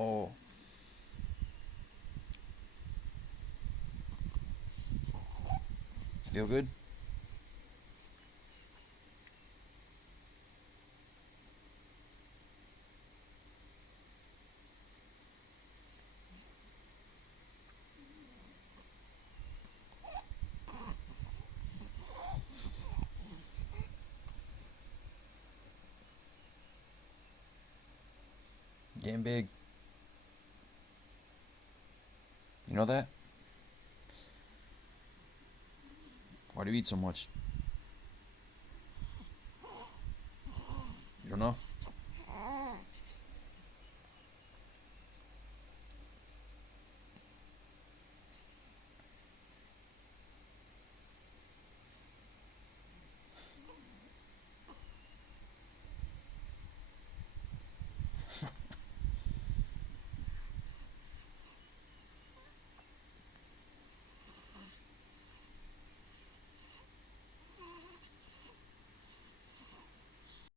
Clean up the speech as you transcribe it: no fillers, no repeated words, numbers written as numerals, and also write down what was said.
Oh, feel good? Getting big. You know that? Why do you eat so much? You don't know?